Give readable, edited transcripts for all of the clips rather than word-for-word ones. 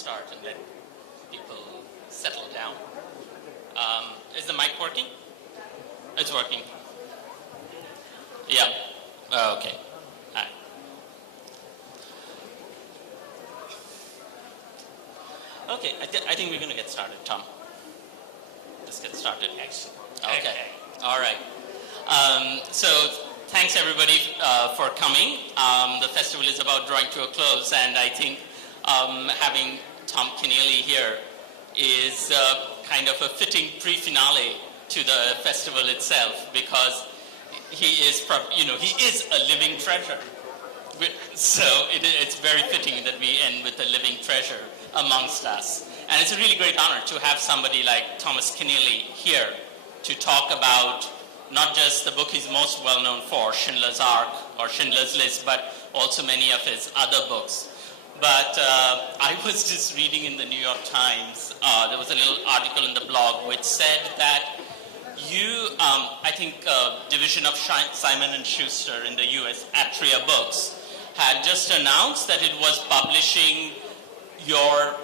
start and let people settle down. Is the mic working? It's working. Yeah. Okay. All right. Okay, I think we're going to get started, Tom. Let's get started. Excellent. Okay. All right. So thanks everybody for coming. The festival is about drawing to a close, and I think having Tom Keneally here is kind of a fitting pre-finale to the festival itself, because he is a living treasure. So it's very fitting that we end with a living treasure amongst us. And it's a really great honor to have somebody like Thomas Keneally here to talk about not just the book he's most well known for, Schindler's Ark or Schindler's List, but also many of his other books. But I was just reading in the New York Times, there was a little article in the blog which said that you, I think division of Simon & Schuster in the US, Atria Books, had just announced that it was publishing your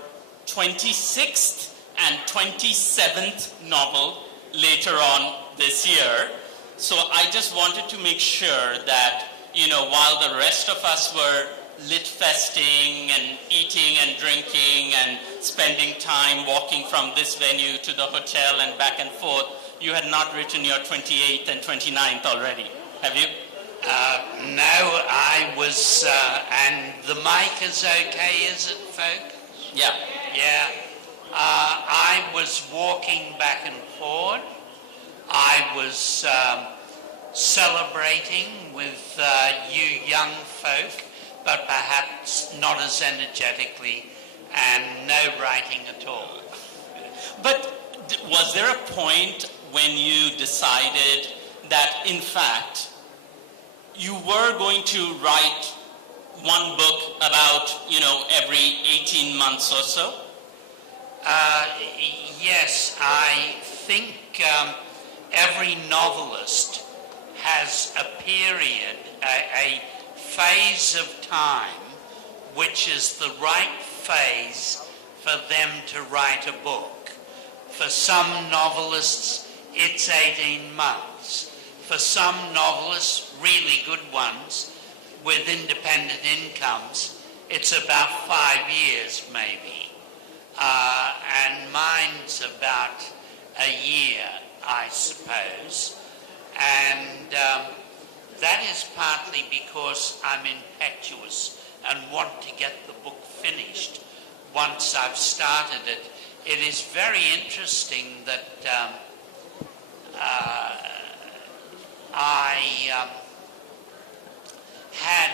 26th and 27th novel later on this year. So I just wanted to make sure that, while the rest of us were lit-festing and eating and drinking and spending time walking from this venue to the hotel and back and forth, you had not written your 28th and 29th already, have you? No, I was, and the mic is okay, is it, folks? Yeah. Yeah. I was walking back and forth. I was celebrating with you young folk, but perhaps not as energetically, and no writing at all. But was there a point when you decided that, in fact, you were going to write one book about, every 18 months or so? Yes, I think every novelist has a period, a phase of time, which is the right phase for them to write a book. For some novelists, it's 18 months. For some novelists, really good ones, with independent incomes, it's about 5 years maybe. And mine's about a year, I suppose. And that is partly because I'm impetuous and want to get the book finished once I've started it. It is very interesting that I had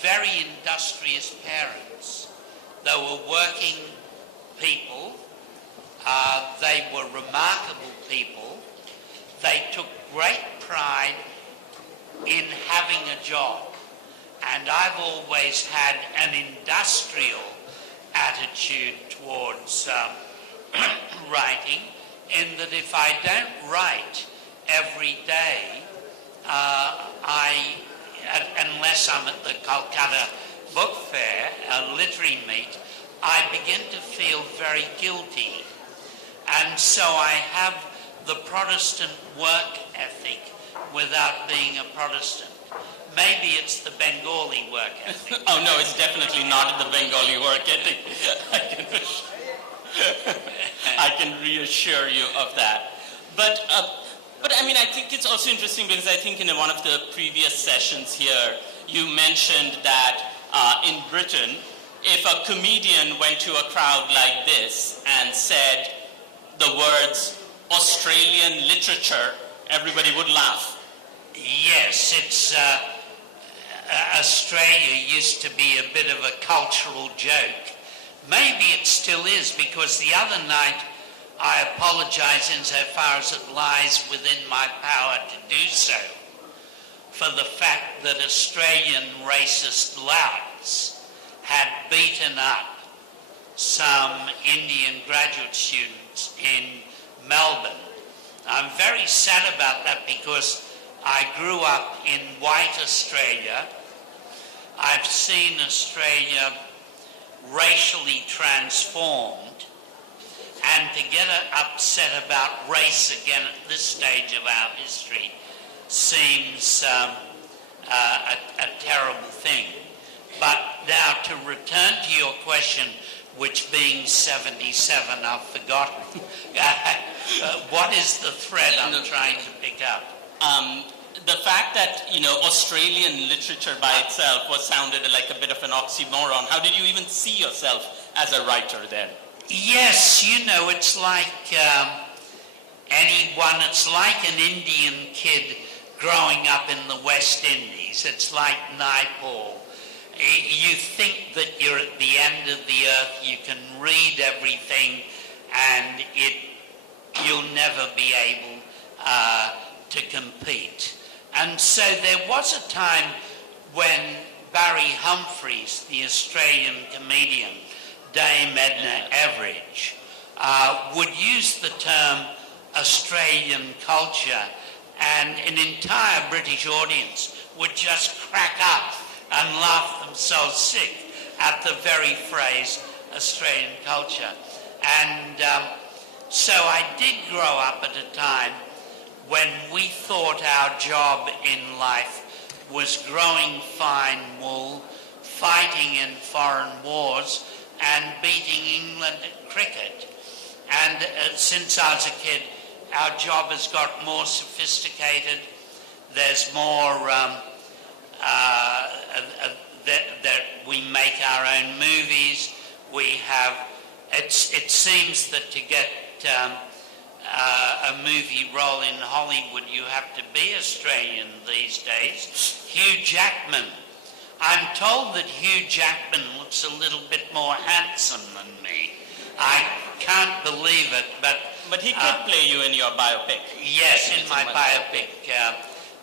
very industrious parents. They were working people. They were remarkable people. They took great pride in having a job. And I've always had an industrial attitude towards writing, in that if I don't write every day, unless I'm at the Kolkata book fair, a literary meet, I begin to feel very guilty. And so I have the Protestant work ethic without being a Protestant. Maybe it's the Bengali work ethic. Oh no, it's definitely not the Bengali work ethic. I can reassure you of that. But I mean, I think it's also interesting because I think in one of the previous sessions here, you mentioned that in Britain, if a comedian went to a crowd like this and said the words Australian literature, everybody would laugh. Yes, it's Australia used to be a bit of a cultural joke. Maybe it still is, because the other night I apologize insofar as it lies within my power to do so, for the fact that Australian racist louts had beaten up some Indian graduate students in Melbourne. I'm very sad about that because I grew up in white Australia. I've seen Australia racially transformed, and to get upset about race again at this stage of our history seems a terrible thing. But now to return to your question, which being 77 I've forgotten, what is the thread I'm trying to pick up? The fact that, Australian literature by itself sounded like a bit of an oxymoron. How did you even see yourself as a writer then? Yes, it's like it's like an Indian kid growing up in the West Indies. It's like Naipaul. You think that you're at the end of the earth, you can read everything, and you'll never be able to compete. And so there was a time when Barry Humphries, the Australian comedian, Dame Edna Everage, would use the term Australian culture, and an entire British audience would just crack up and laugh themselves sick at the very phrase Australian culture. And so I did grow up at a time when we thought our job in life was growing fine wool, fighting in foreign wars, and beating England at cricket. And since I was a kid, our job has got more sophisticated. There's more that we make our own movies. We have. It seems that to get a movie role in Hollywood, you have to be Australian these days. Hugh Jackman. I'm told that Hugh Jackman looks a little bit more handsome than me. I can't believe it, but he could play you in your biopic. Yes, in my biopic.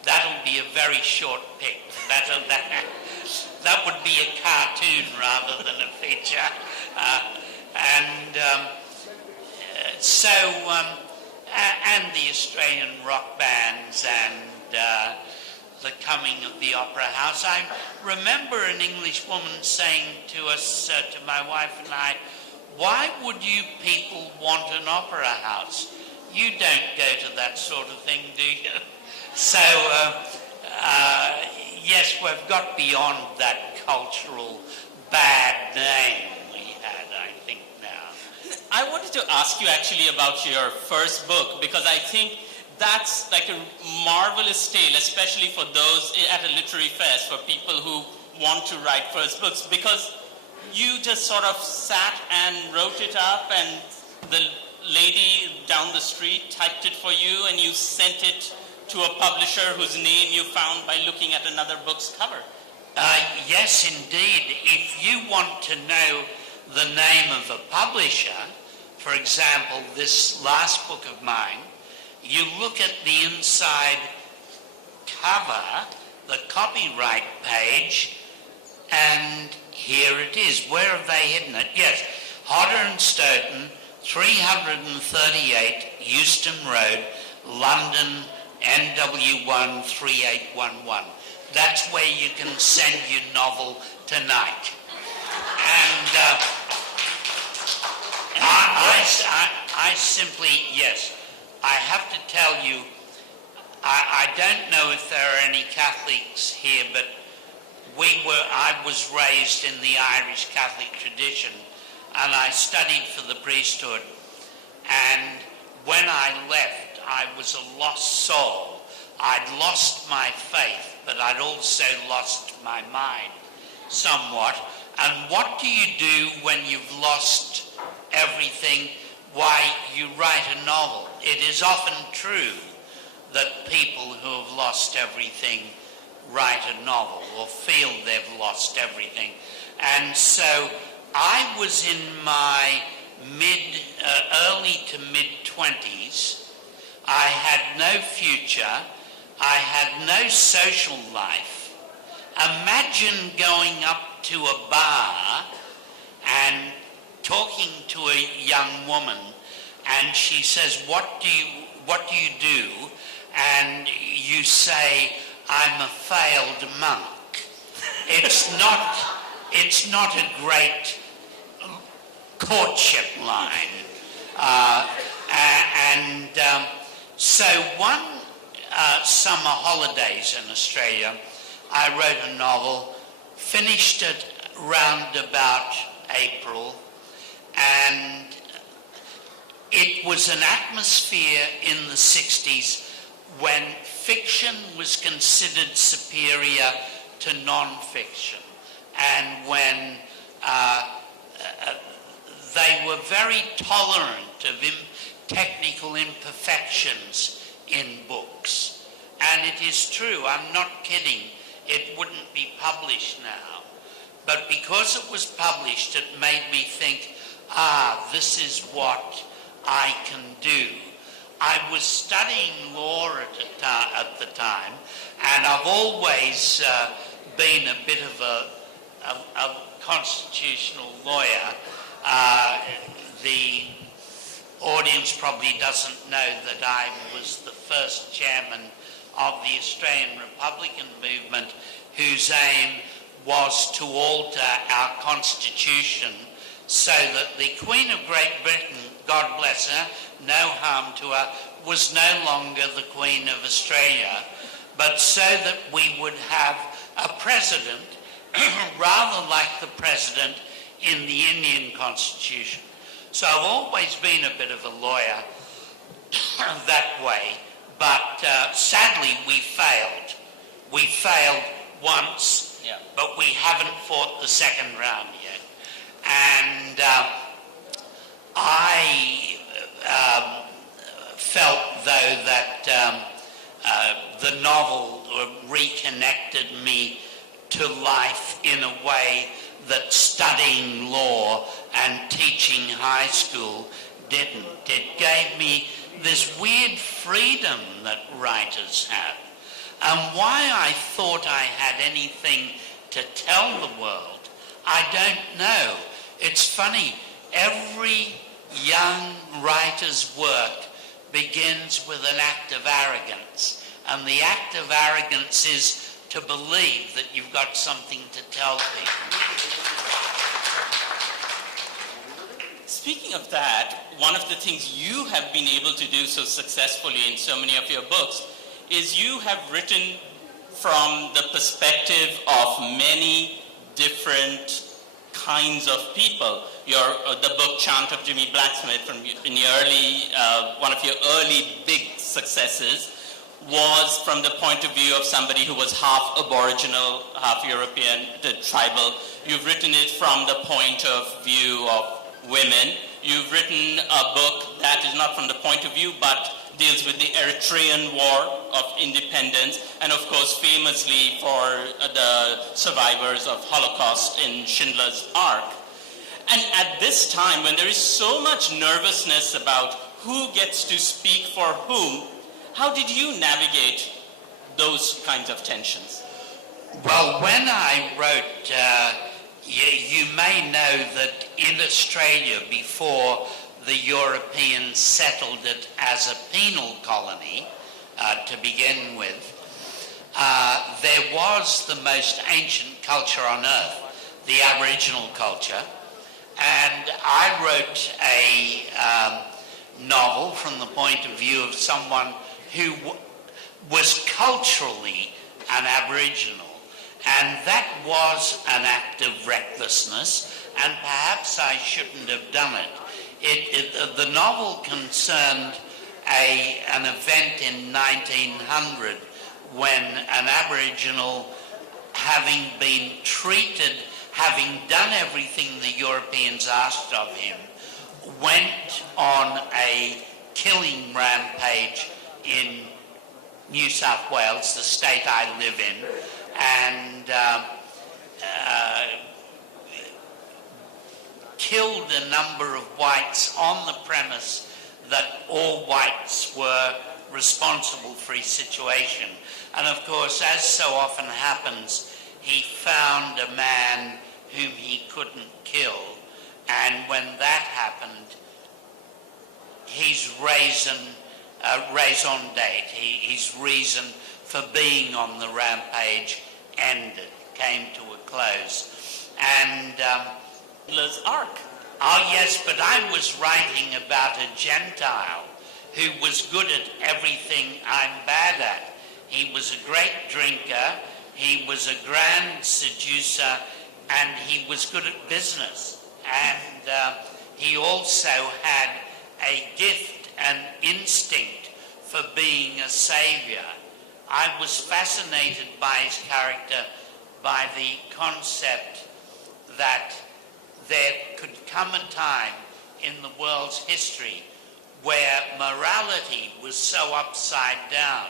That'll be a very short pic. That would be a cartoon rather than a feature. And the Australian rock bands and the coming of the opera house. I remember an English woman saying to us, to my wife and I, "Why would you people want an opera house? You don't go to that sort of thing, do you?" So, yes, we've got beyond that cultural bad name we had, I think, now. I wanted to ask you actually about your first book, because I think that's like a marvelous tale, especially for those at a literary fest, for people who want to write first books, because you just sort of sat and wrote it up, and the lady down the street typed it for you, and you sent it to a publisher whose name you found by looking at another book's cover. Yes, indeed. If you want to know the name of a publisher, for example, this last book of mine, you look at the inside cover, the copyright page, and here it is. Where have they hidden it? Yes, Hodder and Stoughton, 338 Euston Road, London, NW1 3811. That's where you can send your novel tonight. And I simply, yes, I have to tell you, I don't know if there are any Catholics here, but I was raised in the Irish Catholic tradition, and I studied for the priesthood. And when I left, I was a lost soul. I'd lost my faith, but I'd also lost my mind somewhat. And what do you do when you've lost everything? Why, you write a novel. It is often true that people who have lost everything write a novel or feel they've lost everything. And so I was in my early to mid-20s. I had no future. I had no social life. Imagine going up to a bar and talking to a young woman, and she says, what do you do? And you say, "I'm a failed monk." It's not a great courtship line. So one summer holidays in Australia, I wrote a novel, finished it round about April, and it was an atmosphere in the 60s when fiction was considered superior to non-fiction, and when they were very tolerant of technical imperfections in books. And it is true, I'm not kidding, it wouldn't be published now. But because it was published, it made me think, this is what I can do. I was studying law at the time, and I've always been a bit of a constitutional lawyer. The audience probably doesn't know that I was the first chairman of the Australian Republican movement, whose aim was to alter our constitution so that the Queen of Great Britain, God bless her, no harm to her, was no longer the Queen of Australia, but so that we would have a president rather like the president in the Indian constitution. So I've always been a bit of a lawyer that way, but sadly we failed. We failed once, but we haven't fought the second round yet. And I felt, though, that the novel reconnected me to life in a way that studying law and teaching high school didn't. It gave me this weird freedom that writers have. And why I thought I had anything to tell the world, I don't know. It's funny, every young writer's work begins with an act of arrogance. And the act of arrogance is to believe that you've got something to tell people. Speaking of that, one of the things you have been able to do so successfully in so many of your books is you have written from the perspective of many different kinds of people. The book Chant of Jimmy Blacksmith, in your one of your early big successes, was from the point of view of somebody who was half Aboriginal, half European, tribal. You've written it from the point of view of women. You've written a book that is not from the point of view, but deals with the Eritrean War of Independence, and of course famously for the survivors of Holocaust in Schindler's Ark. And at this time, when there is so much nervousness about who gets to speak for whom, how did you navigate those kinds of tensions? Well, when I wrote, you may know that in Australia, before the Europeans settled it as a penal colony to begin with, there was the most ancient culture on earth, the Aboriginal culture. And I wrote a novel from the point of view of someone who was culturally an Aboriginal. And that was an act of recklessness, and perhaps I shouldn't have done it. The novel concerned an event in 1900 when an Aboriginal, having been treated, having done everything the Europeans asked of him, went on a killing rampage in New South Wales, the state I live in, and killed a number of whites on the premise that all whites were responsible for his situation. And of course, as so often happens, he found a man whom he couldn't kill, and when that happened, his raison d'etre, his reason for being on the rampage ended, came to a close. And Schindler's Ark. Oh yes, but I was writing about a Gentile who was good at everything I'm bad at. He was a great drinker, he was a grand seducer, and he was good at business. And he also had a gift, an instinct for being a savior. I was fascinated by his character, by the concept that there could come a time in the world's history where morality was so upside down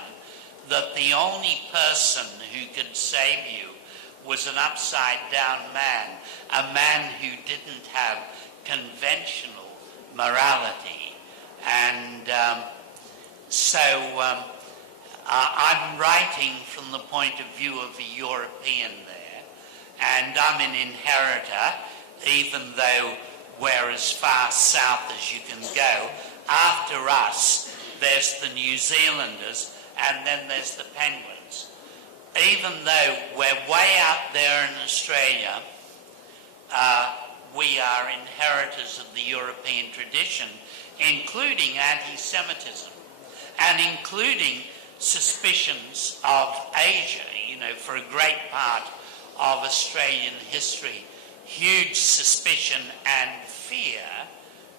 that the only person who could save you was an upside down man, a man who didn't have conventional morality. And so I'm writing from the point of view of a European there, and I'm an inheritor, even though we're as far south as you can go. After us, there's the New Zealanders, and then there's the Penguins. Even though we're way out there in Australia, we are inheritors of the European tradition, including anti-Semitism, and including suspicions of Asia. You know, for a great part of Australian history, huge suspicion and fear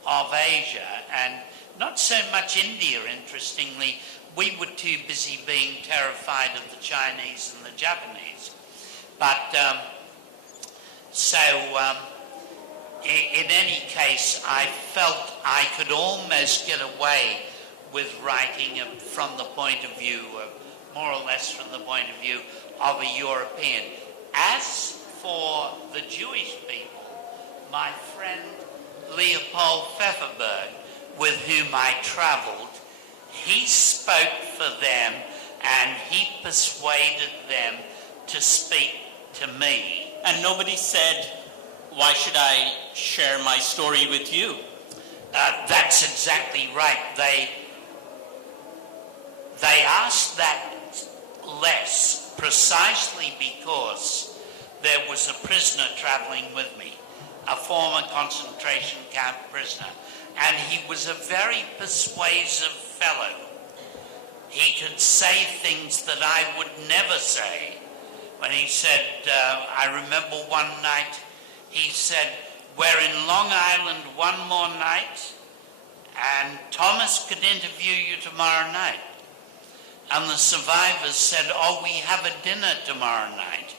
of Asia, and not so much India, interestingly. We were too busy being terrified of the Chinese and the Japanese. But, in any case, I felt I could almost get away with writing from the point of view, more or less from the point of view of a European. As for the Jewish people, my friend Leopold Pfefferberg, with whom I travelled, he spoke for them and he persuaded them to speak to me. And nobody said, why should I share my story with you? That's exactly right. They asked that less precisely because there was a prisoner travelling with me, a former concentration camp prisoner, and he was a very persuasive fellow. He could say things that I would never say. When he said, I remember one night, he said, we're in Long Island one more night, and Thomas could interview you tomorrow night. And the survivors said, oh, we have a dinner tomorrow night.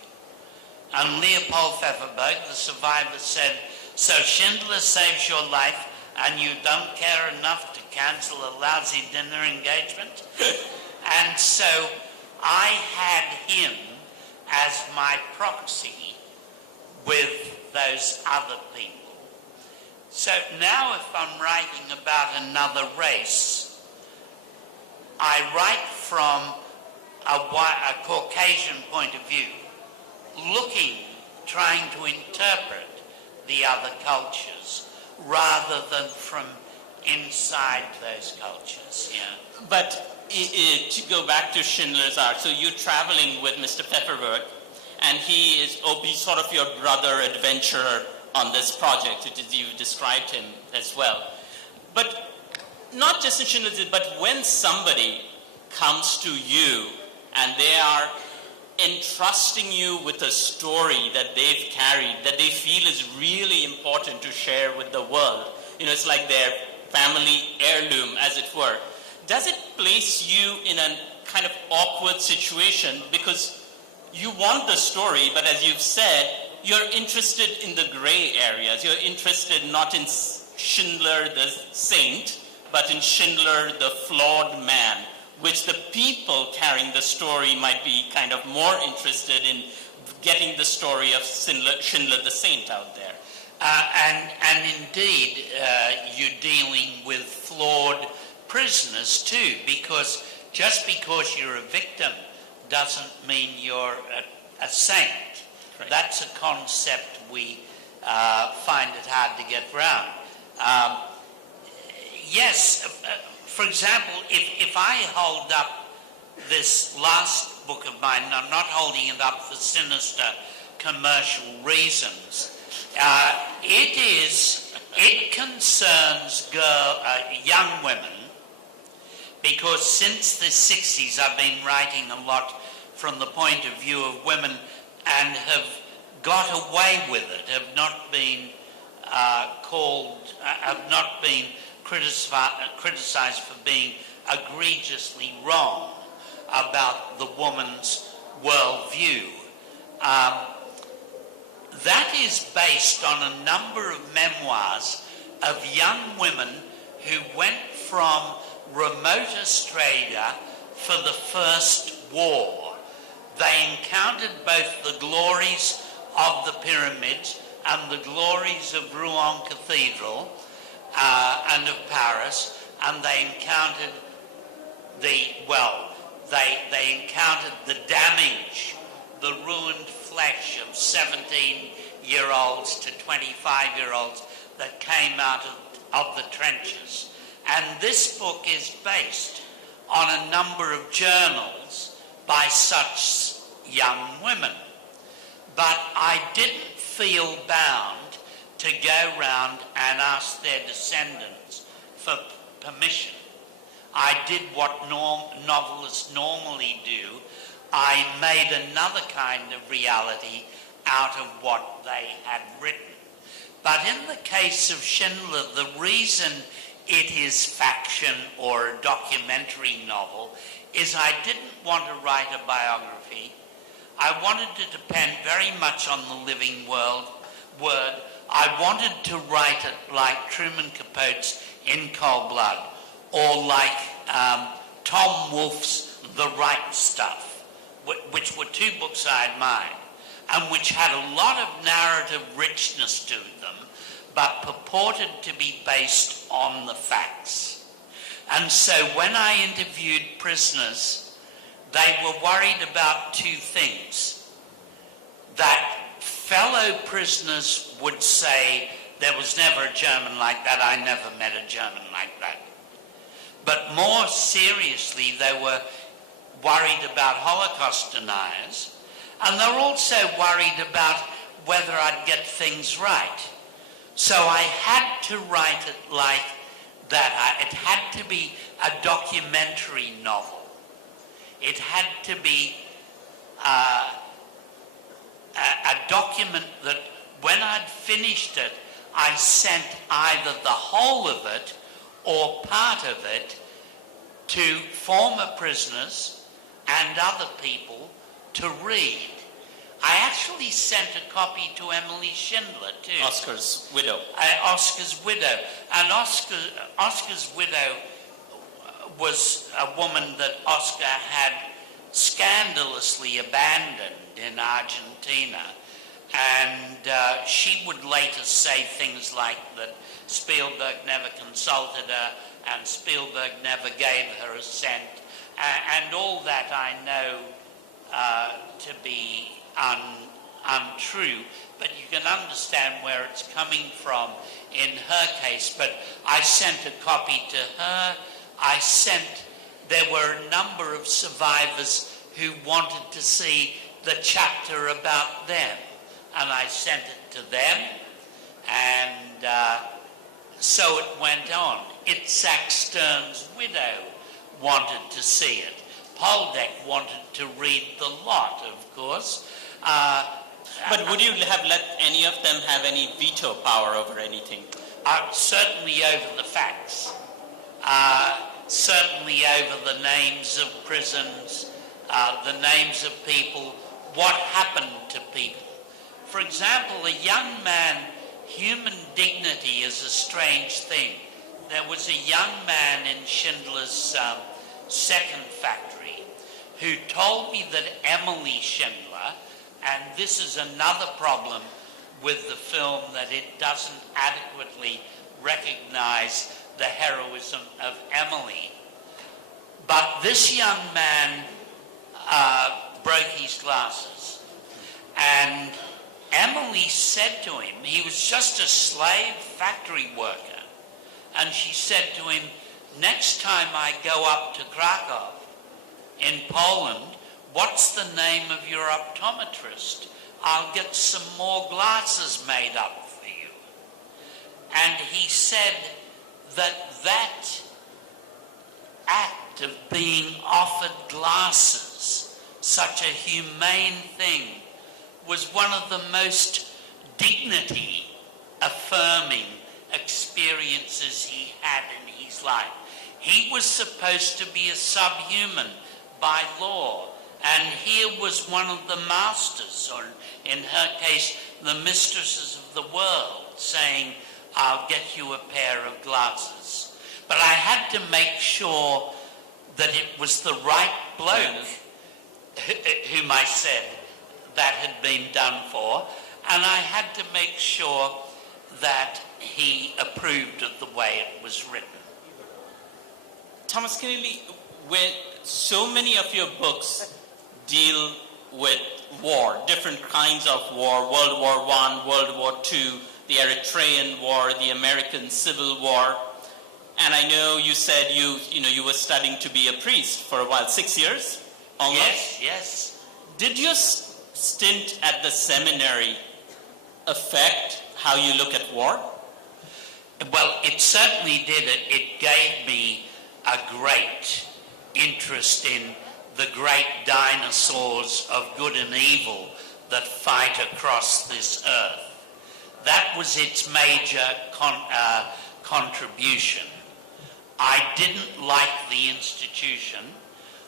And Leopold Pfefferberg, the survivor, said, so Schindler saves your life and you don't care enough to cancel a lousy dinner engagement? And so I had him as my proxy with those other people. So now if I'm writing about another race, I write from a Caucasian point of view, trying to interpret the other cultures, rather than from inside those cultures. Yeah. But to go back to Schindler's Ark, so you're traveling with Mr. Pfefferberg, and he's sort of your brother adventurer on this project, as you described him as well. But not just in Schindler's Ark, but when somebody comes to you and they are entrusting you with a story that they've carried, that they feel is really important to share with the world, you know, it's like their family heirloom, as it were. Does it place you in a kind of awkward situation because you want the story, but as you've said, you're interested in the gray areas. You're interested not in Schindler the saint, but in Schindler the flawed man, which the people carrying the story might be kind of more interested in getting the story of Schindler the saint out there. And indeed, you're dealing with flawed prisoners too, because just because you're a victim doesn't mean you're a saint. Right. That's a concept we find it hard to get around. Yes, for example, if I hold up this last book of mine, I'm not holding it up for sinister commercial reasons, it is It concerns young women, because since the 60s I've been writing a lot from the point of view of women and have got away with it, have not been criticized for being egregiously wrong about the woman's worldview. That is based on a number of memoirs of young women who went from remote Australia for the First War. They encountered both the glories of the pyramids and the glories of Rouen Cathedral and of Paris, and they encountered they encountered the damage, the ruined flesh of 17-year-olds to 25-year-olds that came out of the trenches. And this book is based on a number of journals by such young women. But I didn't feel bound to go round and ask their descendants for permission. I did what novelists normally do. I made another kind of reality out of what they had written. But in the case of Schindler, the reason it is fiction or a documentary novel is I didn't want to write a biography. I wanted to depend very much on the living word. I wanted to write it like Truman Capote's In Cold Blood, or like Tom Wolfe's The Right Stuff, which were two books I admired, and which had a lot of narrative richness to them, but purported to be based on the facts. And so when I interviewed prisoners, they were worried about two things. That fellow prisoners would say, there was never a German like that, I never met a German like that. But more seriously, they were worried about Holocaust deniers, and they're also worried about whether I'd get things right. So I had to write it like that. It had to be a documentary novel. It had to be a document that when I'd finished it, I sent either the whole of it or part of it to former prisoners and other people to read. I actually sent a copy to Emily Schindler too. Oscar's widow. Oscar's widow. And Oscar's widow was a woman that Oscar had scandalously abandoned in Argentina. And she would later say things like that Spielberg never consulted her and Spielberg never gave her assent. And all that I know to be untrue, but you can understand where it's coming from in her case. But I sent a copy to her. There were a number of survivors who wanted to see the chapter about them, and I sent it to them, and so it went on. Itzhak Stern's widow wanted to see it. Poldek wanted to read the lot, of course. But would you have let any of them have any veto power over anything? Certainly over the facts. Certainly over the names of prisons, the names of people, what happened to people. For example, a young man, human dignity is a strange thing. There was a young man in Schindler's second factory who told me that Emily Schindler, and this is another problem with the film, that it doesn't adequately recognize the heroism of Emily. But this young man broke his glasses, and Emily said to him, he was just a slave factory worker, and she said to him, next time I go up to Krakow in Poland, what's the name of your optometrist? I'll get some more glasses made up for you. And he said that that act of being offered glasses, such a humane thing, was one of the most dignity-affirming experiences he had in his life. He was supposed to be a subhuman by law, and here was one of the masters, or in her case, the mistresses of the world, saying, I'll get you a pair of glasses. But I had to make sure that it was the right bloke whom I said that had been done for, and I had to make sure that he approved of the way it was written. Thomas Keneally, when so many of your books deal with war, different kinds of war, World War I, World War II, the Eritrean War, the American Civil War, and I know you said you were studying to be a priest for a while, 6 years almost? Yes, yes. Did your stint at the seminary affect how you look at war? Well, it certainly did. It gave me a great interest in the great dinosaurs of good and evil that fight across this earth. That was its major contribution. I didn't like the institution.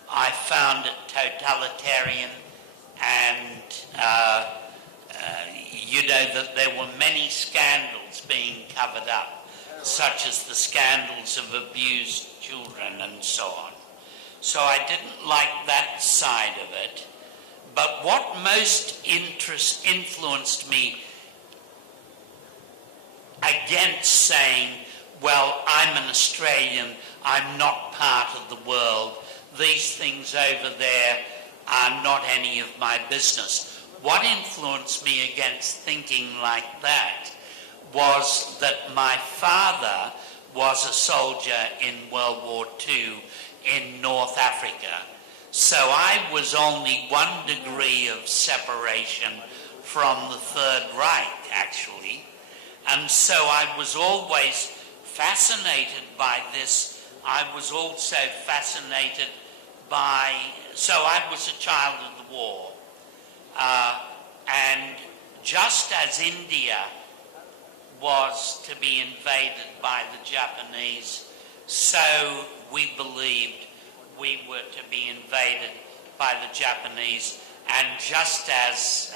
I found it totalitarian, and that there were many scandals being covered up, such as the scandals of abused children and so on. So I didn't like that side of it. But what most influenced me against saying, well, I'm an Australian, I'm not part of the world, these things over there are not any of my business. What influenced me against thinking like that was that my father was a soldier in World War II in North Africa. So I was only 1 degree of separation from the Third Reich, actually. And so I was always fascinated by this. I was also fascinated by, so I was a child of the war. And just as India was to be invaded by the Japanese, so we believed we were to be invaded by the Japanese. And just as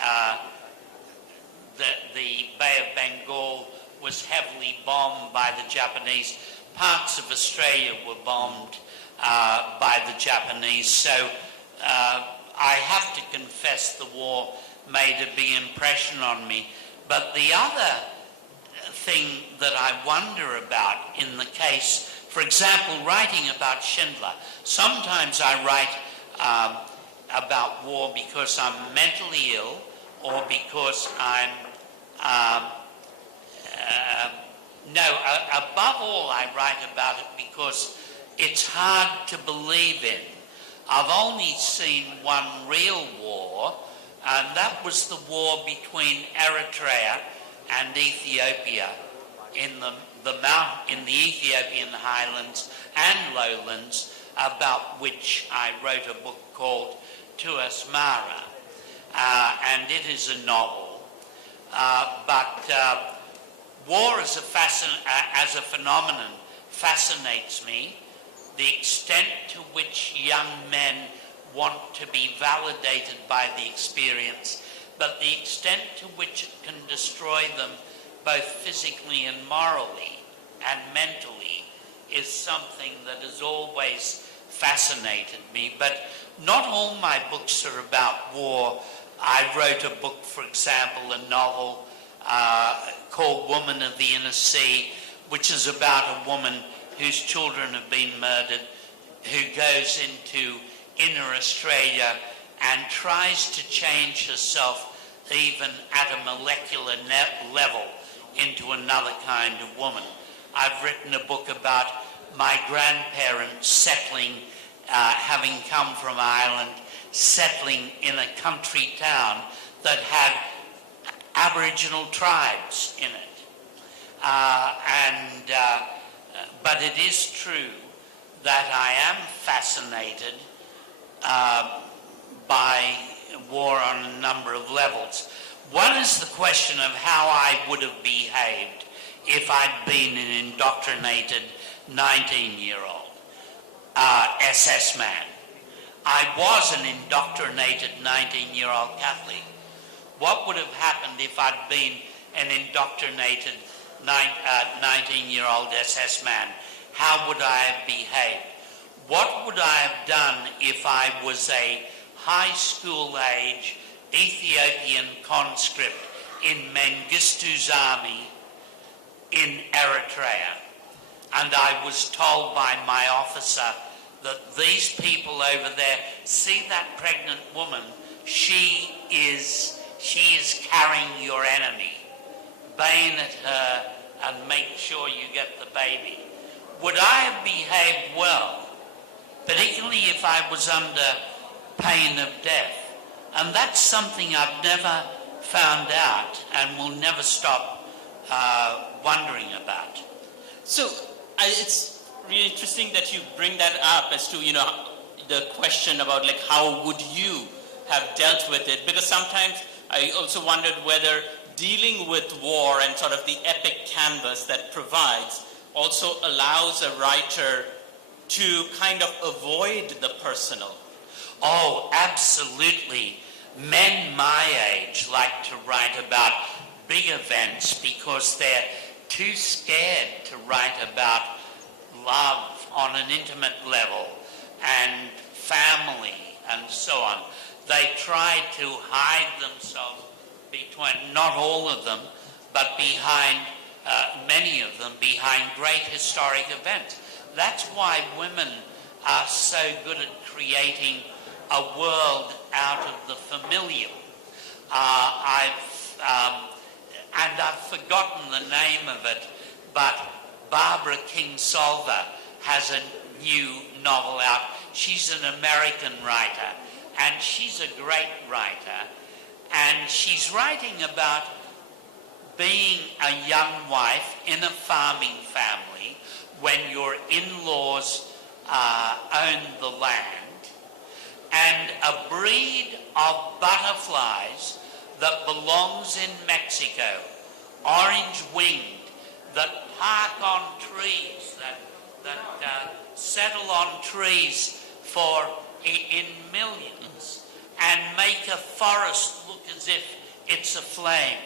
the Bay of Bengal was heavily bombed by the Japanese, parts of Australia were bombed by the Japanese. So I have to confess the war made a big impression on me. But the other thing that I wonder about in the case, for example, writing about Schindler, sometimes I write about war because I'm mentally ill or because I'm above all, I write about it because it's hard to believe in. I've only seen one real war, and that was the war between Eritrea and Ethiopia in the Ethiopian highlands and lowlands, about which I wrote a book called To Asmara, and it is a novel. But war as a phenomenon fascinates me. The extent to which young men want to be validated by the experience, but the extent to which it can destroy them both physically and morally and mentally is something that has always fascinated me. But not all my books are about war. I wrote a book, for example, a novel called Woman of the Inner Sea, which is about a woman whose children have been murdered, who goes into inner Australia and tries to change herself even at a molecular level into another kind of woman. I've written a book about my grandparents settling, having come from Ireland, settling in a country town that had Aboriginal tribes in it. But it is true that I am fascinated by war on a number of levels. One is the question of how I would have behaved if I'd been an indoctrinated 19-year-old SS man. I was an indoctrinated 19-year-old Catholic. What would have happened if I'd been an indoctrinated 19-year-old SS man? How would I have behaved? What would I have done if I was a high school age Ethiopian conscript in Mengistu's army in Eritrea? And I was told by my officer that these people over there, see that pregnant woman, she is carrying your enemy. Bayonet her and make sure you get the baby. Would I have behaved well, particularly if I was under pain of death? And that's something I've never found out and will never stop wondering about. So it's really interesting that you bring that up as to, the question about like how would you have dealt with it? Because sometimes I also wondered whether dealing with war and sort of the epic canvas that provides also allows a writer to kind of avoid the personal. Oh, absolutely. Men my age like to write about big events because they're too scared to write about love on an intimate level and family and so on. They try to hide themselves between, not all of them, but behind, many of them, behind great historic events. That's why women are so good at creating a world out of the familial. I've forgotten the name of it, but Barbara Kingsolver has a new novel out. She's an American writer, and she's a great writer, and she's writing about being a young wife in a farming family when your in-laws own the land, and a breed of butterflies that belongs in Mexico, orange-winged, that park on trees, that settle on trees in millions, and make a forest look as if it's aflame.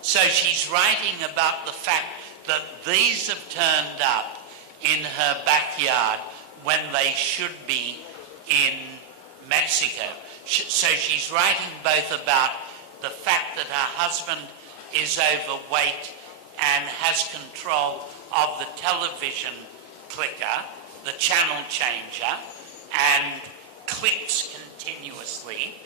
So she's writing about the fact that these have turned up in her backyard when they should be in Mexico. So she's writing both about the fact that her husband is overweight and has control of the television clicker, the channel changer, and clicks continuously.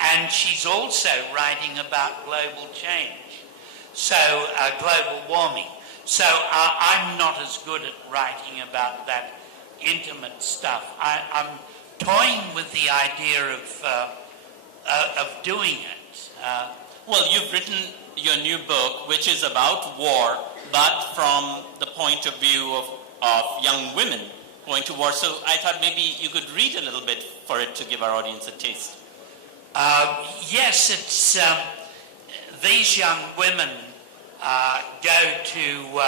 And she's also writing about global change, so global warming. So I'm not as good at writing about that intimate stuff. I'm toying with the idea of doing it. Well, you've written your new book, which is about war, but from the point of view of young women going to war. So I thought maybe you could read a little bit for it to give our audience a taste. Yes, it's these young women go to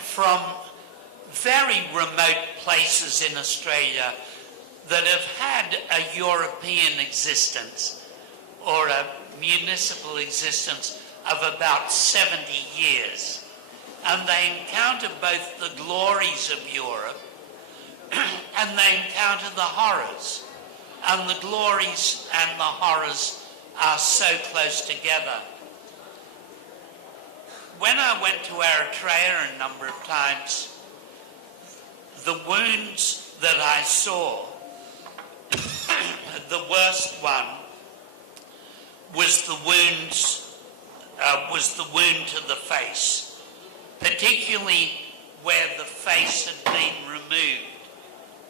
from very remote places in Australia that have had a European existence or a municipal existence of about 70 years. And they encounter both the glories of Europe and they encounter the horrors. And the glories and the horrors are so close together. When I went to Eritrea a number of times, the wounds that I saw, the worst one was the wound to the face, particularly where the face had been removed.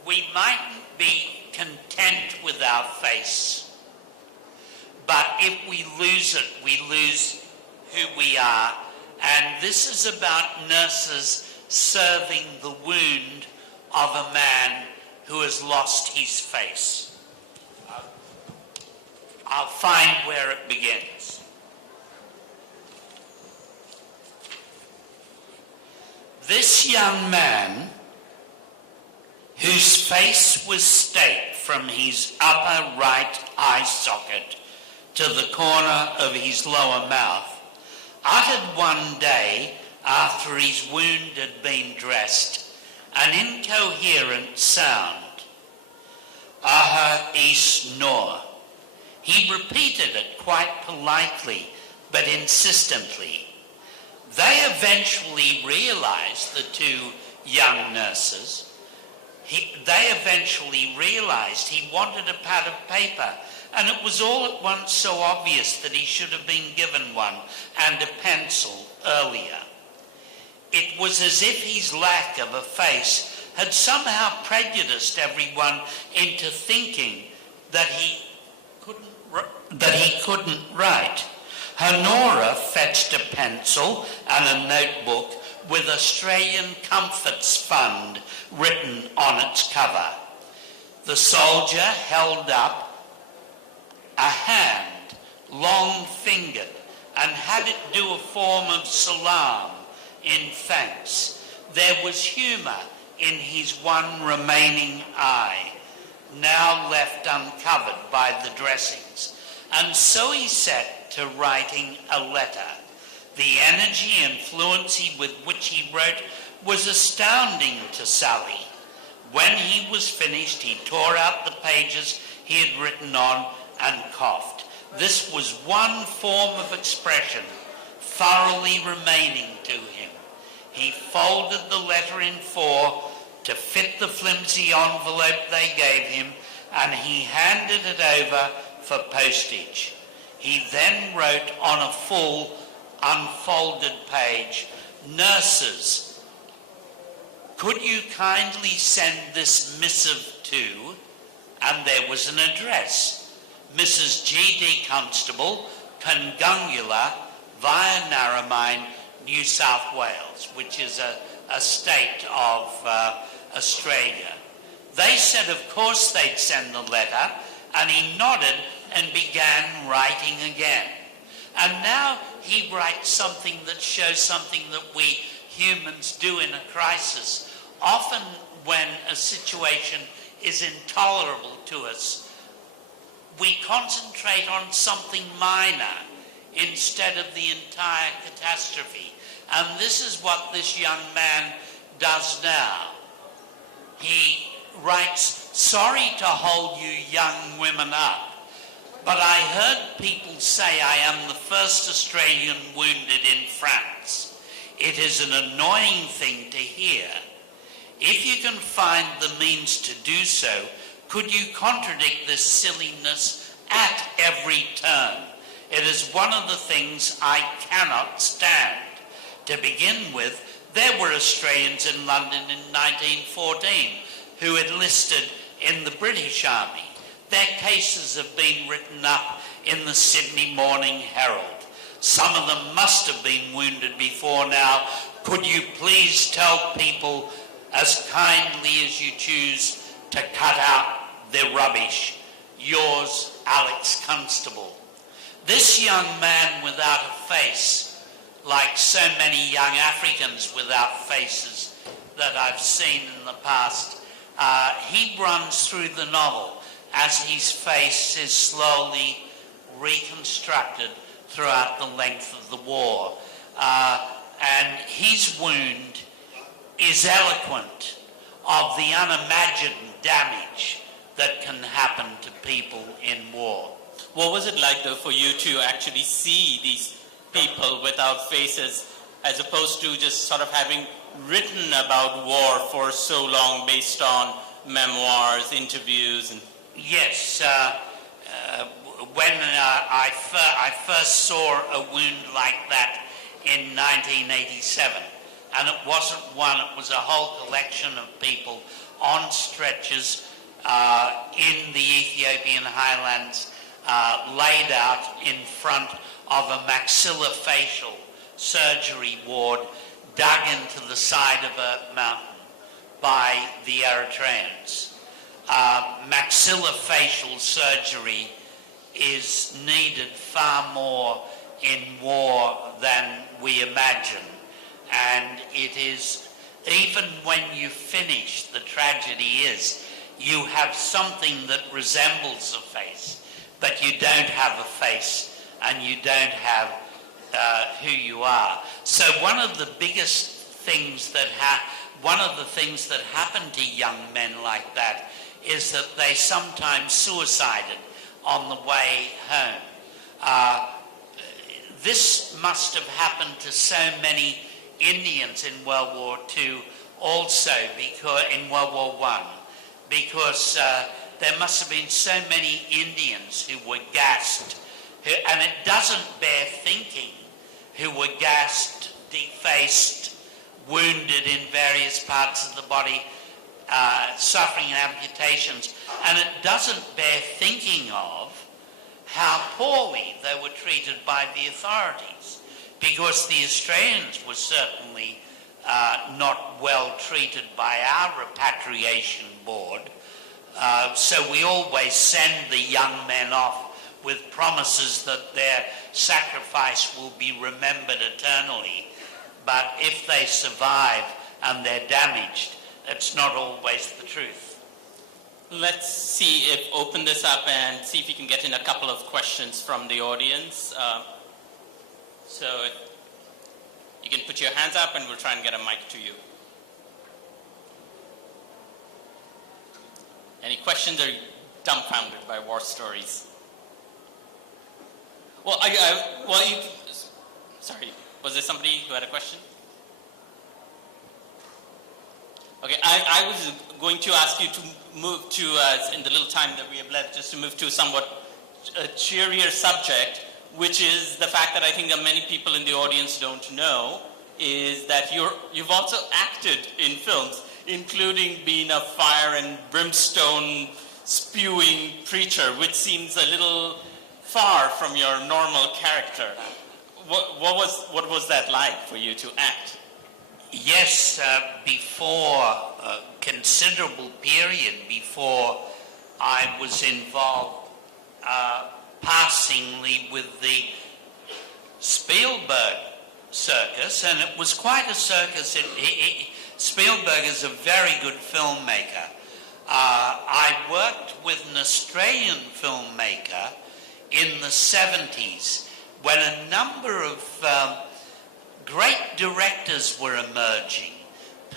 We mightn't be content with our face, but if we lose it, we lose who we are And this is about nurses serving the wound of a man who has lost his face. I'll find where it begins. This young man, whose face was staked from his upper right eye socket to the corner of his lower mouth, uttered one day, after his wound had been dressed, an incoherent sound. Aha is nor. He repeated it quite politely, but insistently. They eventually realized, the two young nurses, they eventually realized he wanted a pad of paper, and it was all at once so obvious that he should have been given one and a pencil earlier. It was as if his lack of a face had somehow prejudiced everyone into thinking that he couldn't write. Honora fetched a pencil and a notebook with Australian Comforts Fund written on its cover. The soldier held up a hand, long-fingered, and had it do a form of salam in thanks. There was humour in his one remaining eye, now left uncovered by the dressings, and so he set to writing a letter. The energy and fluency with which he wrote was astounding to Sally. When he was finished, he tore out the pages he had written on and coughed. This was one form of expression thoroughly remaining to him. He folded the letter in four to fit the flimsy envelope they gave him, and he handed it over for postage. He then wrote on a full, unfolded page, "Nurses, could you kindly send this missive to," and there was an address, Mrs. G.D. Constable, Kungungula, via Narromine, New South Wales, which is a state of Australia. They said of course they'd send the letter, and he nodded and began writing again. And now he writes something that shows something that we humans do in a crisis. Often when a situation is intolerable to us, we concentrate on something minor instead of the entire catastrophe. And this is what this young man does now. He writes, "Sorry to hold you young women up, but I heard people say I am the first Australian wounded in France. It is an annoying thing to hear. If you can find the means to do so, could you contradict this silliness at every turn? It is one of the things I cannot stand. To begin with, there were Australians in London in 1914 who enlisted in the British Army. Their cases have been written up in the Sydney Morning Herald. Some of them must have been wounded before now. Could you please tell people as kindly as you choose to cut out their rubbish? Yours, Alex Constable." This young man without a face, like so many young Africans without faces that I've seen in the past, he runs through the novel as his face is slowly reconstructed throughout the length of the war. And his wound is eloquent of the unimagined damage that can happen to people in war. What was it like, though, for you to actually see these people without faces, as opposed to just sort of having written about war for so long based on memoirs, interviews? And Yes, when I first saw a wound like that in 1987, and it wasn't one, it was a whole collection of people on stretchers in the Ethiopian highlands, laid out in front of a maxillofacial surgery ward dug into the side of a mountain by the Eritreans. Maxillofacial surgery is needed far more in war than we imagine. And it is, even when you finish, the tragedy is, you have something that resembles a face, but you don't have a face and you don't have who you are. So one of the biggest things that happen to young men like that is that they sometimes suicided on the way home. This must have happened to so many Indians in World War II also, because in World War I, because there must have been so many Indians who were gassed, and it doesn't bear thinking, who were gassed, defaced, wounded in various parts of the body, suffering amputations, and it doesn't bear thinking of how poorly they were treated by the authorities, because the Australians were certainly not well treated by our repatriation board. So we always send the young men off with promises that their sacrifice will be remembered eternally. But if they survive and they're damaged, that's not always the truth. Let's open this up and see if we can get in a couple of questions from the audience. So if you can put your hands up and we'll try and get a mic to you. Any questions, or are you dumbfounded by war stories? Well, sorry, was there somebody who had a question? Okay, I was going to ask you to move to, in the little time that we have left, just to move to a somewhat cheerier subject, which is the fact that I think that many people in the audience don't know, is that you've also acted in films, including being a fire and brimstone spewing preacher, which seems a little far from your normal character. What was that like for you to act? Yes, before a considerable period before I was involved passingly with the Spielberg circus, and it was quite a circus. Spielberg is a very good filmmaker. I worked with an Australian filmmaker in the 70s when a number of great directors were emerging.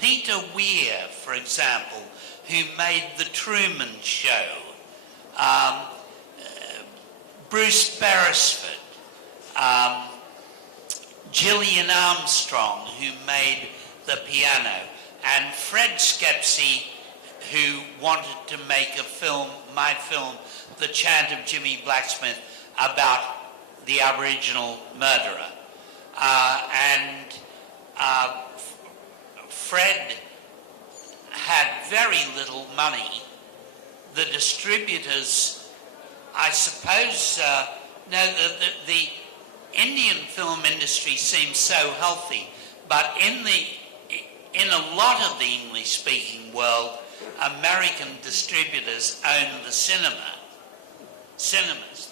Peter Weir, for example, who made The Truman Show. Bruce Beresford. Gillian Armstrong, who made The Piano. And Fred Skepsey, who wanted to make a film, my film, The Chant of Jimmy Blacksmith, about the Aboriginal murderer. Fred had very little money. The distributors, I suppose, the Indian film industry seems so healthy, but in a lot of the English-speaking world, American distributors own the cinemas,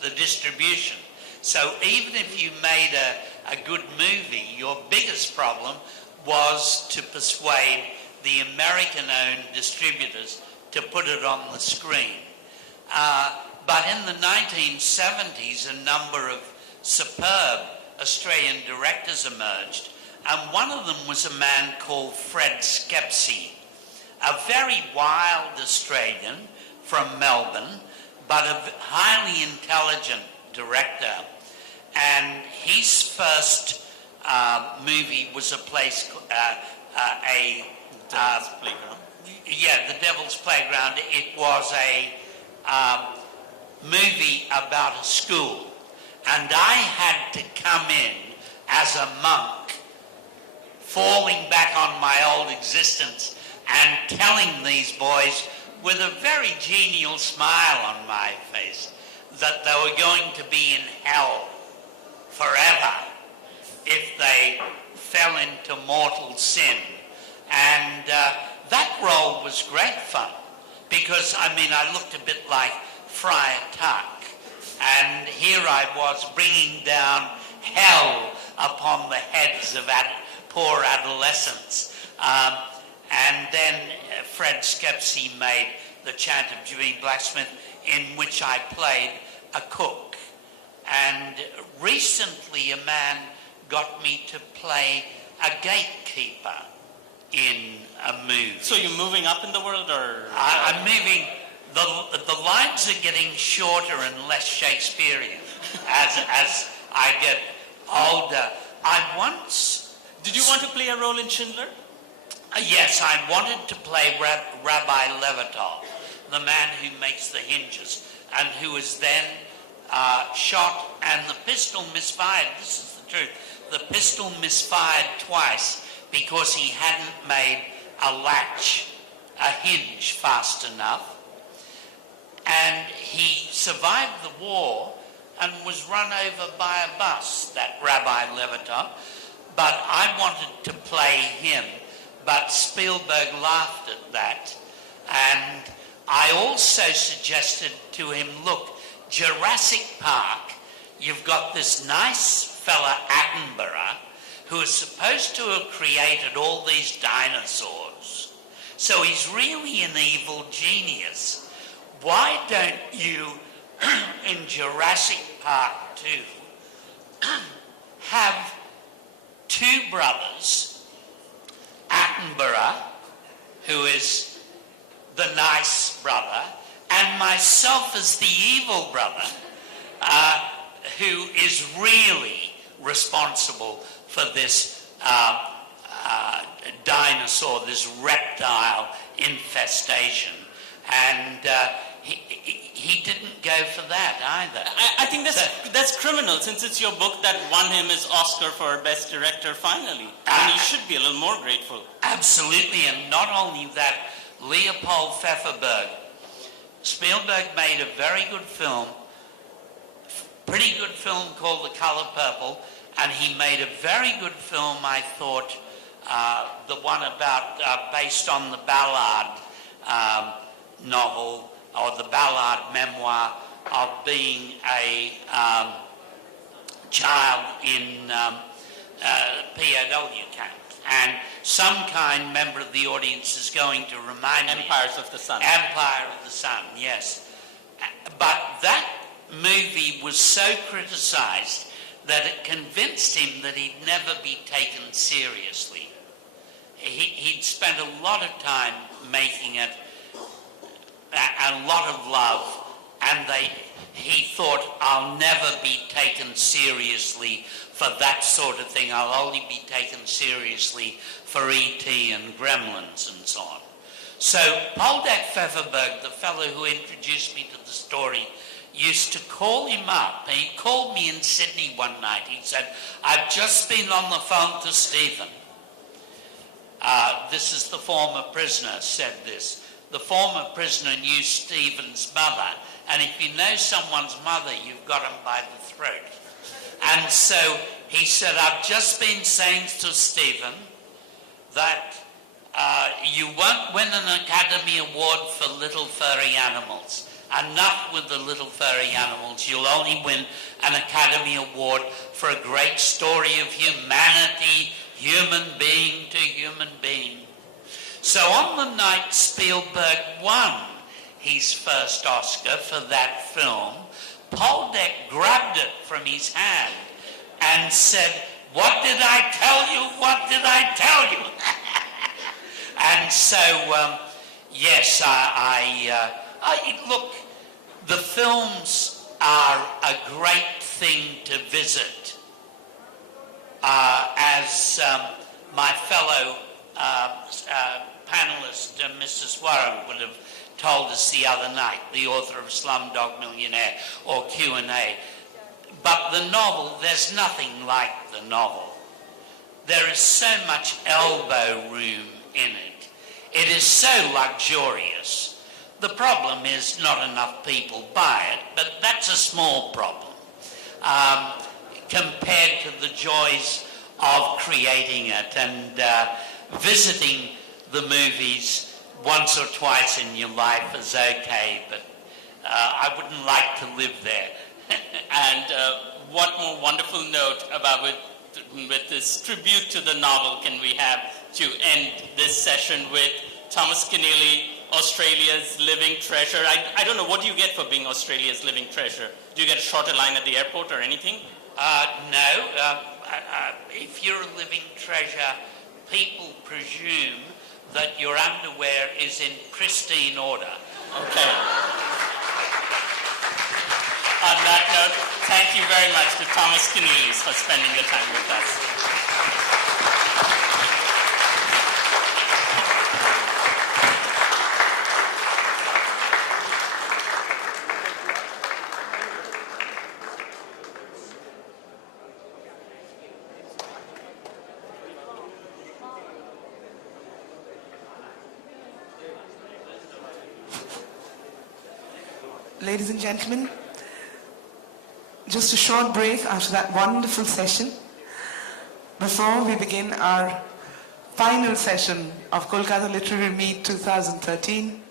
the distribution. So even if you made a good movie, your biggest problem was to persuade the American-owned distributors to put it on the screen. But in the 1970s, a number of superb Australian directors emerged, and one of them was a man called Fred Skepsey, a very wild Australian from Melbourne, but a highly intelligent director. And his first movie was The Devil's Playground. Yeah, The Devil's Playground. It was a movie about a school. And I had to come in as a monk, falling back on my old existence and telling these boys with a very genial smile on my face that they were going to be in hell forever if they fell into mortal sin. And that role was great fun because, I mean, I looked a bit like Friar Tuck, and here I was bringing down hell upon the heads of poor adolescents. And then Fred Skepsey made The Chant of Jimmy Blacksmith, in which I played a cook. And recently a man got me to play a gatekeeper in a movie. So you're moving up in the world, or? I'm moving. The lines are getting shorter and less Shakespearean as I get older. Did you want to play a role in Schindler? Yes, I wanted to play Rabbi Levertov, the man who makes the hinges, and who was then shot, and the pistol misfired. This is the truth. The pistol misfired twice because he hadn't made a hinge fast enough. And he survived the war and was run over by a bus, that Rabbi Levertov. But I wanted to play him, but Spielberg laughed at that. And I also suggested to him, look, Jurassic Park, you've got this nice fella Attenborough who is supposed to have created all these dinosaurs. So he's really an evil genius. Why don't you, in Jurassic Park 2, have two brothers, Attenborough, who is the nice brother, and myself as the evil brother, who is really responsible for this dinosaur, this reptile infestation. And he didn't go for that either. I think that's criminal, since it's your book that won him his Oscar for Best Director finally. And you should be a little more grateful. Absolutely, and not only that, Leopold Pfefferberg. Spielberg made a very good film, pretty good film called The Color Purple, and he made a very good film, I thought, the one about, based on the Ballard novel, or the Ballard memoir of being a child in POW camp. And some kind member of the audience is going to remind me. Empires of the Sun. Empire of the Sun, yes. But that movie was so criticized that it convinced him that he'd never be taken seriously. He'd spent a lot of time making it, a lot of love, and he thought, I'll never be taken seriously for that sort of thing. I'll only be taken seriously for E.T. and Gremlins and so on. So Poldek Pfefferberg, the fellow who introduced me to the story, used to call him up. And he called me in Sydney one night. He said, I've just been on the phone to Stephen. This is the former prisoner said this. The former prisoner knew Stephen's mother, and if you know someone's mother, you've got them by the throat. And so he said, I've just been saying to Stephen that you won't win an Academy Award for little furry animals. Enough with the little furry animals. You'll only win an Academy Award for a great story of humanity, human being to human being. So on the night Spielberg won his first Oscar for that film, Poldek grabbed it from his hand and said, what did I tell you? What did I tell you? And so, yes, look, the films are a great thing to visit. As my fellow panelist, Mr. Swaran, would have told us the other night, the author of Slumdog Millionaire or Q&A. But the novel, there's nothing like the novel. There is so much elbow room in it. It is so luxurious. The problem is not enough people buy it, but that's a small problem compared to the joys of creating it, and visiting the movies once or twice in your life is okay, but I wouldn't like to live there. And what more wonderful note about with this tribute to the novel can we have to end this session with Thomas Keneally, Australia's living treasure. I don't know, what do you get for being Australia's living treasure? Do you get a shorter line at the airport or anything? No. If you're a living treasure, people presume that your underwear is in pristine order. Okay. On that note, thank you very much to Thomas Keneally for spending the time with us. Ladies and gentlemen, just a short break after that wonderful session before we begin our final session of Kolkata Literary Meet 2013.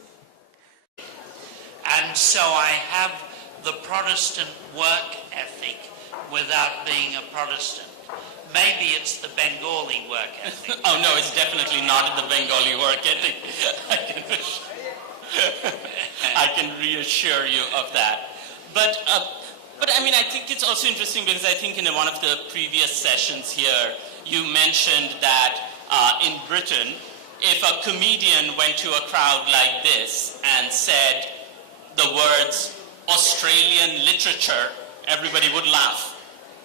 And so I have the Protestant work ethic without being a Protestant. Maybe it's the Bengali work ethic. Oh no, it's definitely not the Bengali work ethic. I can reassure you of that. But I mean, I think it's also interesting because I think in one of the previous sessions here, you mentioned that in Britain, if a comedian went to a crowd like this and said the words Australian literature, everybody would laugh.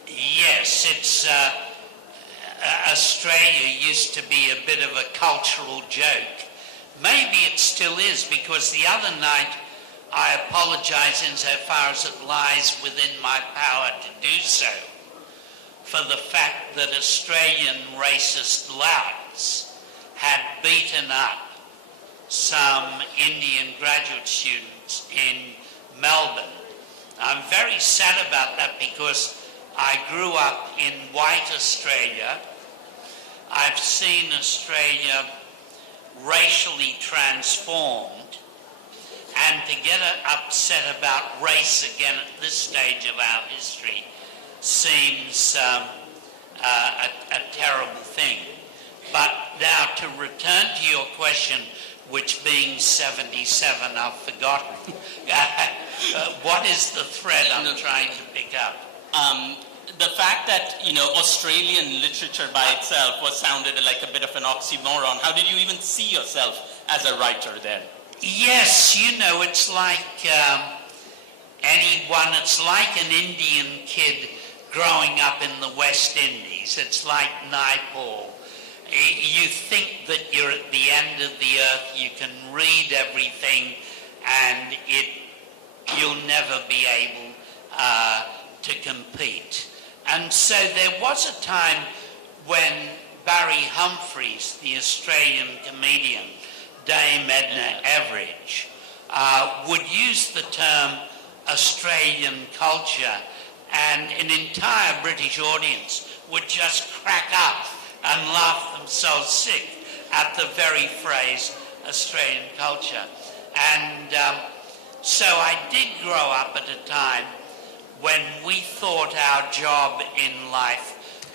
Yes, it's Australia used to be a bit of a cultural joke. Maybe it still is, because the other night I apologize insofar as it lies within my power to do so for the fact that Australian racist louts had beaten up some Indian graduate students in Melbourne. I'm very sad about that because I grew up in white Australia. I've seen Australia racially transformed, and to get upset about race again at this stage of our history seems a terrible thing. But now to return to your question, which being 77 I've forgotten, what is the thread I'm trying to pick up? The fact that, Australian literature by itself sounded like a bit of an oxymoron. How did you even see yourself as a writer then? Yes, it's like it's like an Indian kid growing up in the West Indies. It's like Naipaul. You think that you're at the end of the earth, you can read everything, and you'll never be able to compete. And so there was a time when Barry Humphries, the Australian comedian, Dame Edna Everage, would use the term Australian culture, and an entire British audience would just crack up and laugh themselves sick at the very phrase Australian culture. And so I did grow up at a time when we thought our job in life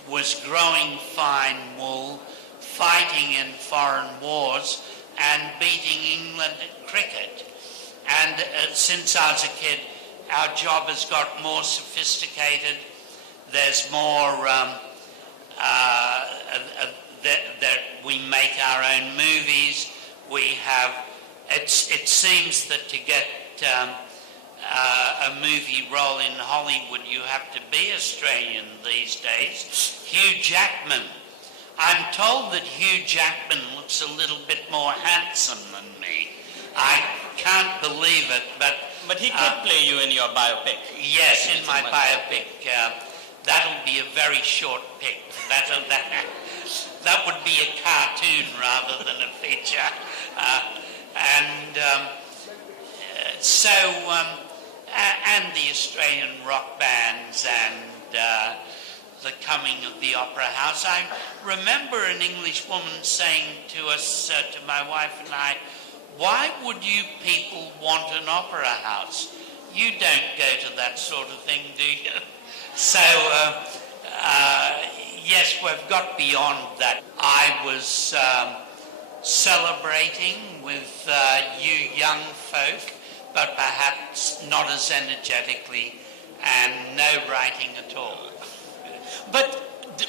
was growing fine wool, fighting in foreign wars, and beating England at cricket. And since I was a kid, our job has got more sophisticated. There's more that we make our own movies. We have. It seems that to get a movie role in Hollywood, you have to be Australian these days. Hugh Jackman. I'm told that Hugh Jackman looks a little bit more handsome than me. I can't believe it, but he could play you in your biopic. Yes, in my biopic. That'll be a very short pic. That would be a cartoon rather than a feature. And the Australian rock bands and the coming of the opera house. I remember an English woman saying to us, to my wife and I, "Why would you people want an opera house? You don't go to that sort of thing, do you?" So, yes, we've got beyond that. I was celebrating with you young folk, but perhaps not as energetically, and no writing at all. But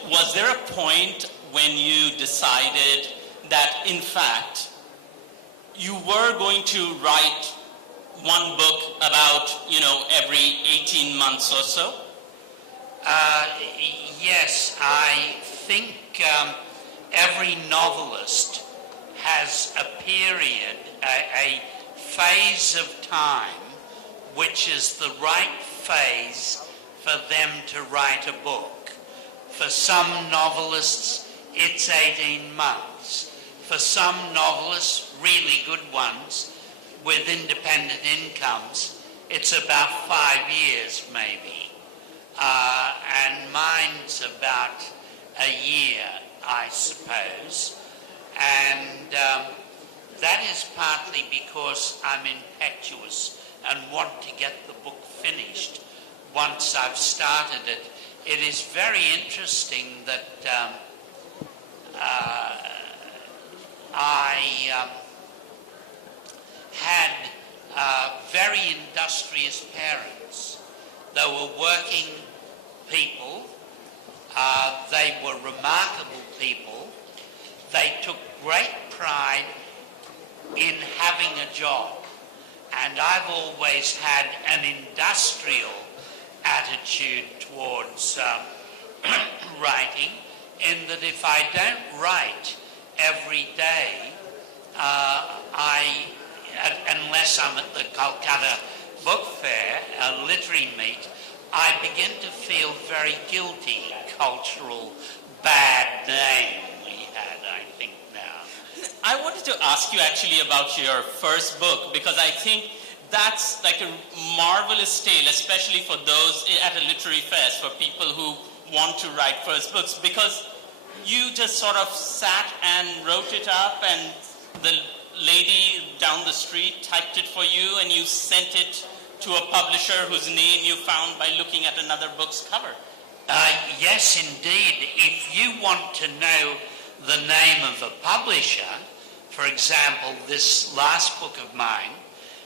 was there a point when you decided that, in fact, you were going to write one book about, every 18 months or so? Yes, I think every novelist has a period, a phase of time, which is the right phase for them to write a book. For some novelists, it's 18 months. For some novelists, really good ones, with independent incomes, it's about 5 years maybe. And mine's about a year, I suppose. And that is partly because I'm impetuous and want to get the book finished once I've started it. It is very interesting that I had very industrious parents. They were working people. They were remarkable people. They took great pride in having a job. And I've always had an industrial attitude towards writing, in that if I don't write every day, unless I'm at the Kolkata book fair, a literary meet, I begin to feel very guilty. Cultural bad name we had, I think, now. I wanted to ask you actually about your first book, because I think that's like a marvelous tale, especially for those at a literary fest, for people who want to write first books, because you just sort of sat and wrote it up, and the lady down the street typed it for you, and you sent it to a publisher whose name you found by looking at another book's cover. Yes, indeed. If you want to know the name of a publisher, for example, this last book of mine,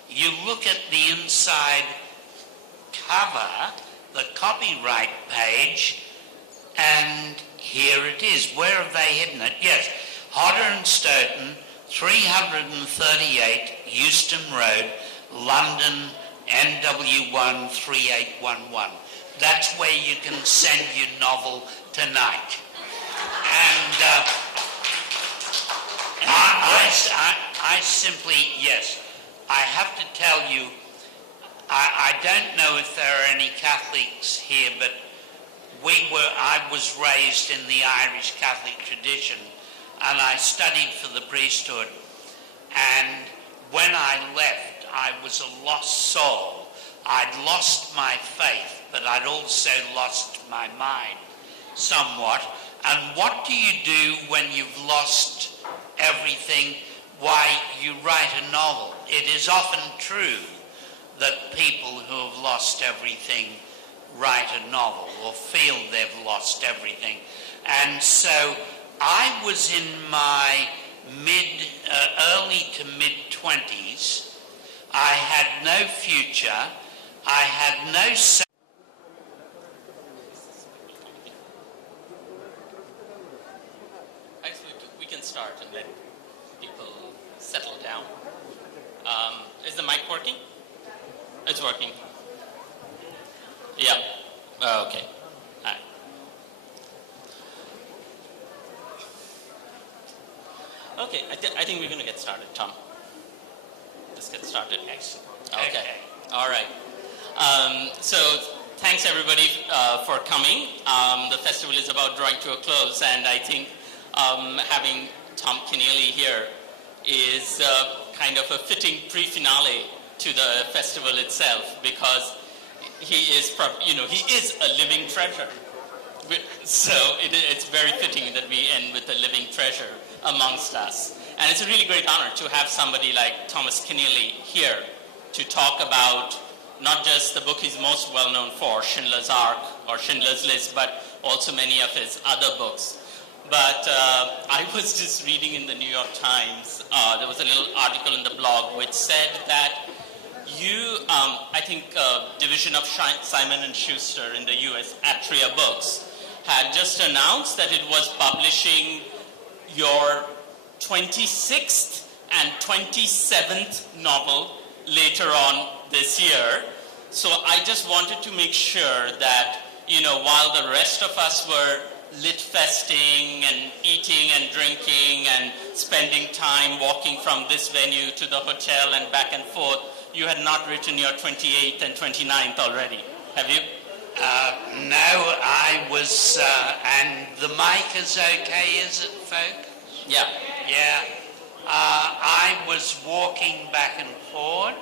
you look at the inside cover, the copyright page, and here it is. Where have they hidden it? Yes, Hodder and Stoughton, 338 Euston Road, London, NW1 3811. That's where you can send your novel tonight. And I simply, yes, I have to tell you, I don't know if there are any Catholics here, but I was raised in the Irish Catholic tradition, and I studied for the priesthood. And when I left, I was a lost soul. I'd lost my faith, but I'd also lost my mind somewhat. And what do you do when you've lost everything? Why, you write a novel. It is often true that people who have lost everything write a novel or feel they've lost everything. And so I was in my early to mid-20s. I had no future. I had no... Actually, we can start and let people settle down. Is the mic working? It's working. Yeah. Okay. All right. Okay, I think we're going to get started, Tom. Let's get started. Excellent. Okay. All right. So thanks everybody for coming. The festival is about drawing to a close, and I think having Tom Keneally here is kind of a fitting pre-finale to the festival itself, because he is, he is a living treasure. So it's very fitting that we end with a living treasure amongst us. And it's a really great honor to have somebody like Thomas Keneally here to talk about not just the book he's most well known for, Schindler's Ark or Schindler's List, but also many of his other books. But I was just reading in the New York Times, there was a little article in the blog which said that you, I think division of Simon & Schuster in the US, Atria Books, had just announced that it was publishing your 26th and 27th novel later on this year. So I just wanted to make sure that, you know, while the rest of us were lit festing and eating and drinking and spending time walking from this venue to the hotel and back and forth, you had not written your 28th and 29th already, have you? No, I was, and the mic is okay, is it, folks? Yeah. Yeah. I was walking back and forth,